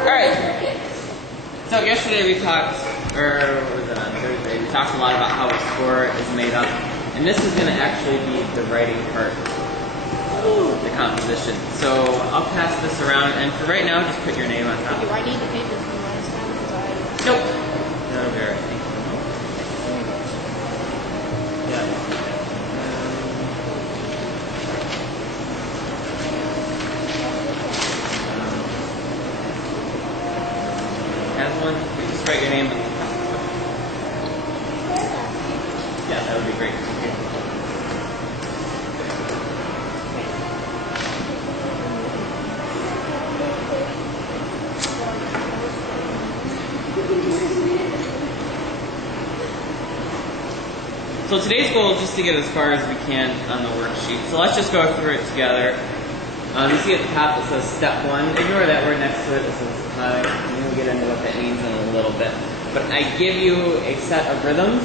Alright. So yesterday we talked, or what was it, on Thursday, we talked a lot about how a score is made up. And this is going to actually be the writing part of the composition. So I'll pass this around, and for right now, just put your name on top. Do I need the paper from last time? Nope. That'll be alright. Thank you. Yeah. Has one? Just write your name on the top. Yeah, that would be great. So today's goal is just to get as far as we can on the worksheet. So let's just go through it together. You see at the top it says step 1. Ignore that word next to it. This is and we'll get into what that means in a little bit. But I give you a set of rhythms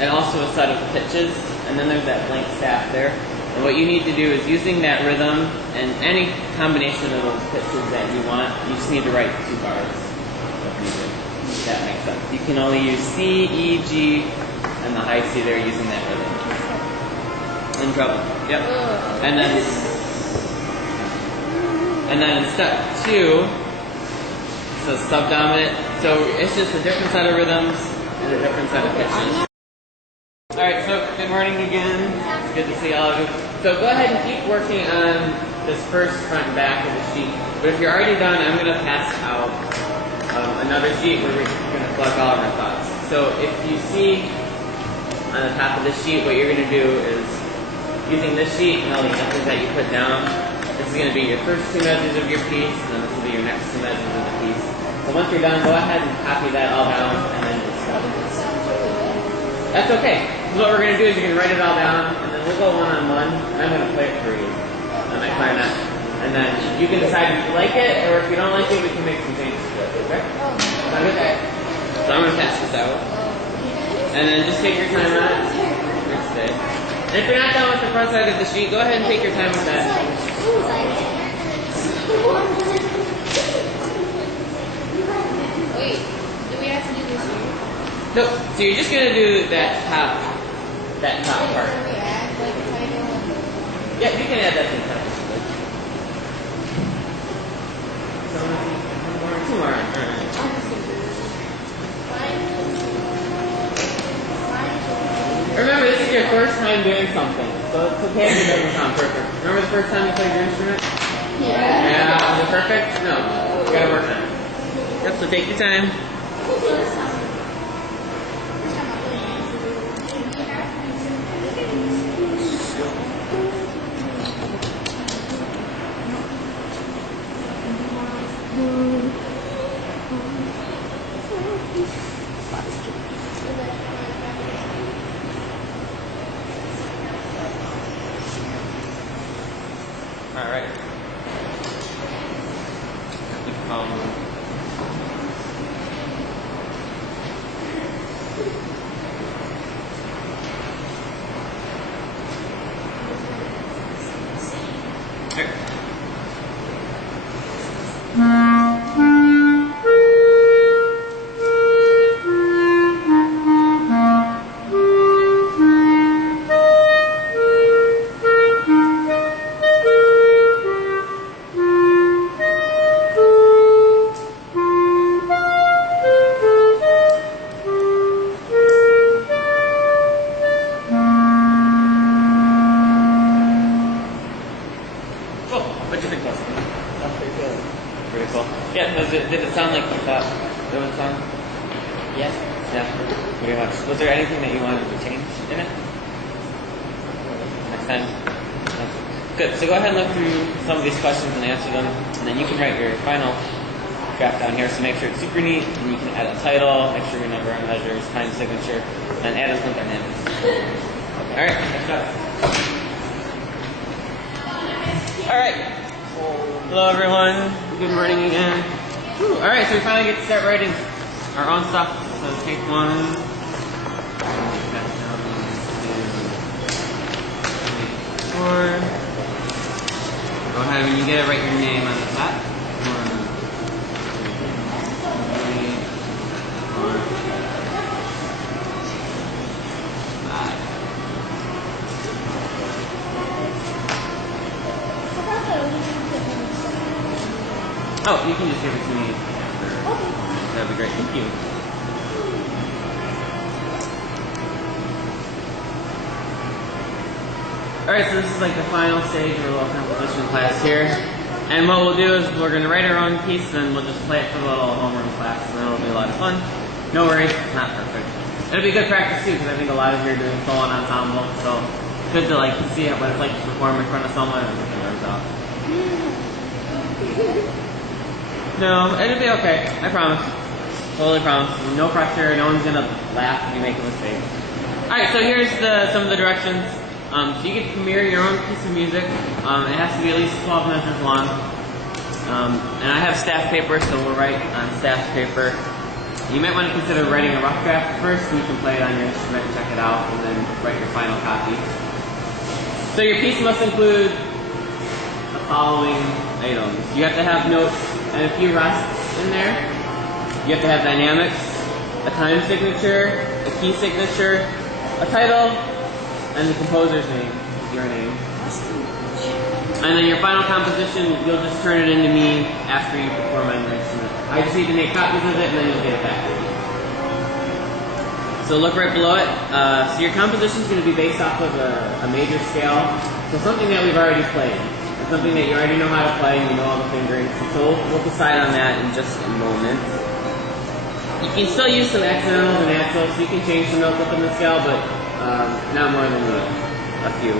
and also a set of pitches, and then there's that blank staff there. And what you need to do is using that rhythm and any combination of those pitches that you want, you just need to write 2 bars. If that makes sense. You can only use C, E, G, and the high C there using that rhythm. In trouble. Yep. And then in step 2, so subdominant. So it's just a different set of rhythms and a different set of pitches. Alright, so good morning again. It's good to see all of you. So go ahead and keep working on this first front and back of the sheet. But if you're already done, I'm going to pass out another sheet where we're going to collect all of our thoughts. So if you see on the top of this sheet, what you're going to do is, using this sheet and all the answers that you put down, this is going to be your first 2 measures of your piece, and then this will be your next 2 measures of the piece. So once you're done, go ahead and copy that all down, and then discuss it. That's okay. So what we're going to do is you're going to write it all down, and then we'll go one-on-one, and I'm going to play it for you on my clarinet. And then you can decide if you like it, or if you don't like it, we can make some changes to it, okay? Sound good? So I'm going to pass this out. And then just take your time on it. Next day. And if you're not done with the front side of the sheet, go ahead and take your time with that. Wait, do we have to do this here? Nope. So you're just gonna do that top part. Can we add like a title? Yeah, you can add that to the title. Two more. Remember, this is your first time doing something, so it's okay if it doesn't sound perfect. Remember the first time you played your instrument? Yeah. Yeah, was it perfect? No. You gotta work on it. Yep, so take your time. All right. What do you think, Leslie? That's pretty good. Pretty cool. Yeah, did it sound like you thought it would sound? Yes. Yeah, pretty much. Was there anything that you wanted to change in it? Next time? Good. So go ahead and look through some of these questions and answer them, and then you can write your final draft down here. So make sure it's super neat, and you can add a title, make sure your number on measures, time signature, and add a some dynamics. All right, next job. All right. Hello, everyone. Good morning again. Whew. All right, so we finally get to start writing our own stuff. So take 1. Go ahead, when you get it, write your name on the top. 1, 2, Oh, you can just give it to me. Okay. That'd be great. Thank you. Alright, so this is like the final stage of our little composition class here. And what we'll do is we're going to write our own piece, and then we'll just play it for the little homeroom class, and then it'll be a lot of fun. No worries, it's not perfect. It'll be good practice too, because I think a lot of you are doing full-on ensemble, so it's good to like see what it's like to perform in front of someone and everything goes off. No, it'll be okay. I promise. Totally promise. No pressure. No one's gonna laugh if you make a mistake. Alright, so here's some of the directions. So you get to mirror your own piece of music. It has to be at least 12 measures long. And I have staff paper, so we'll write on staff paper. You might want to consider writing a rough draft first, and you can play it on your instrument, check it out, and then write your final copy. So your piece must include the following items. You have to have notes and a few rests in there. You have to have dynamics, a time signature, a key signature, a title, and the composer's name, your name. And then your final composition, you'll just turn it into me after you perform on your instrument. I just need to make copies of it, and then you'll get it back to me. So look right below it. So your composition is going to be based off of a major scale. So something that we've already played. It's something that you already know how to play, and you know all the fingerings. So we'll decide on that in just a moment. You can still use some accidentals and naturals, so you can change the notes up in the scale, but not more than a few.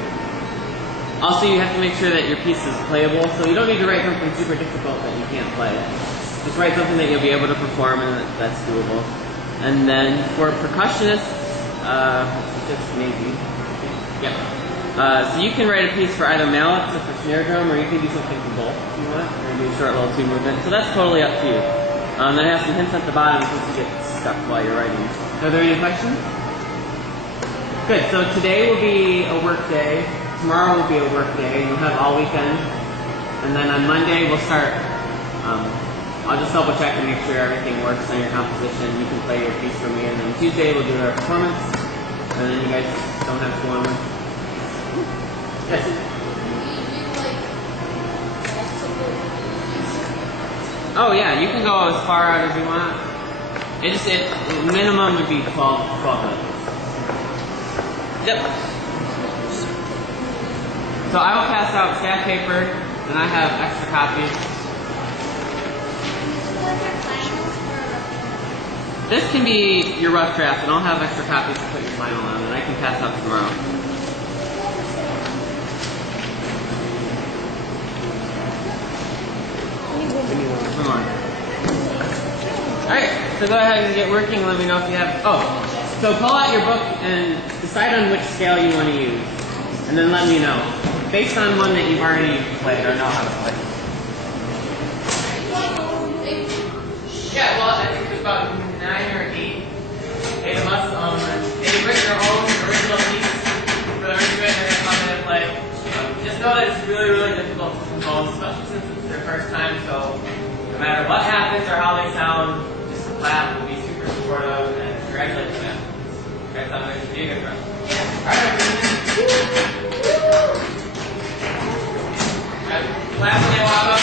Also, you have to make sure that your piece is playable, so you don't need to write something super difficult that you can't play. Just write something that you'll be able to perform and that's doable. And then for percussionists, just maybe, yeah. So you can write a piece for either mallets or for snare drum, or you can do something for both if you want, or do a short little two movement. So that's totally up to you. Then I have some hints at the bottom in case you get stuck while you're writing. Are there any questions? Good, so today will be a work day. Tomorrow will be a work day, and you'll have all weekend. And then on Monday we'll start, I'll just double check and make sure everything works on your composition. You can play your piece for me, and then Tuesday we'll do our performance. And then you guys don't have to learn. Yes? Oh yeah, you can go as far out as you want. Minimum would be 12 minutes. Yep. So I will pass out staff paper, and I have extra copies. This can be your rough draft, and I'll have extra copies to put your final on, and I can pass out tomorrow. Come on. Alright, so go ahead and get working and let me know if you have... Oh, so pull out your book and decide on which scale you want to use. And then let me know. Based on one that you've already played or know how to play. Yeah, well, I think there's about 9 or 8. 8 of us. They write their own original piece for their instrument and they're going to come in and play. Just know that it's really, really difficult to compose, especially since it's their first time, so no matter what happens or how they sound, just clap will be super supportive and congratulations, man. You guys sound like you're doing it right. Yeah. Alright, clap when they walk up.